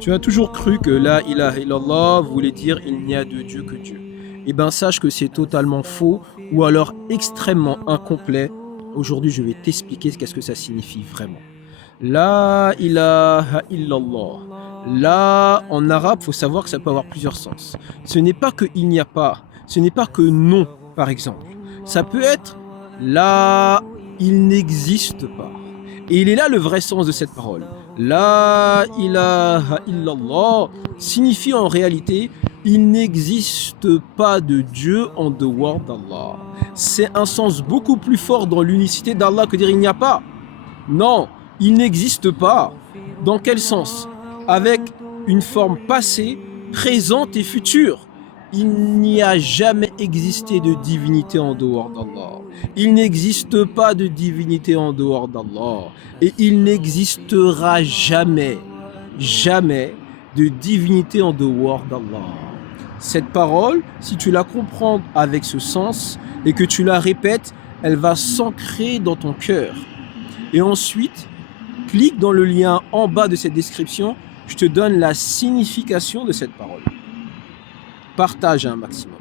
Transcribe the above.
Tu as toujours cru que la ilaha illallah voulait dire il n'y a de Dieu que Dieu. Eh bien, sache que c'est totalement faux ou alors extrêmement incomplet. Aujourd'hui, je vais t'expliquer qu'est-ce que ça signifie vraiment. La ilaha illallah. La, en arabe, faut savoir que ça peut avoir plusieurs sens. Ce n'est pas que il n'y a pas, ce n'est pas que non, par exemple. Ça peut être la, il n'existe pas. Et il est là le vrai sens de cette parole. La ilaha illallah signifie en réalité il n'existe pas de Dieu en dehors d'Allah. C'est un sens beaucoup plus fort dans l'unicité d'Allah que dire il n'y a pas. Non, il n'existe pas. Dans quel sens? Avec une forme passée, présente et future. Il n'y a jamais existé de divinité en dehors d'Allah. Il n'existe pas de divinité en dehors d'Allah. Et il n'existera jamais, jamais de divinité en dehors d'Allah. Cette parole, si tu la comprends avec ce sens et que tu la répètes, elle va s'ancrer dans ton cœur. Et ensuite, clique dans le lien en bas de cette description, je te donne la signification de cette parole. Partage un maximum.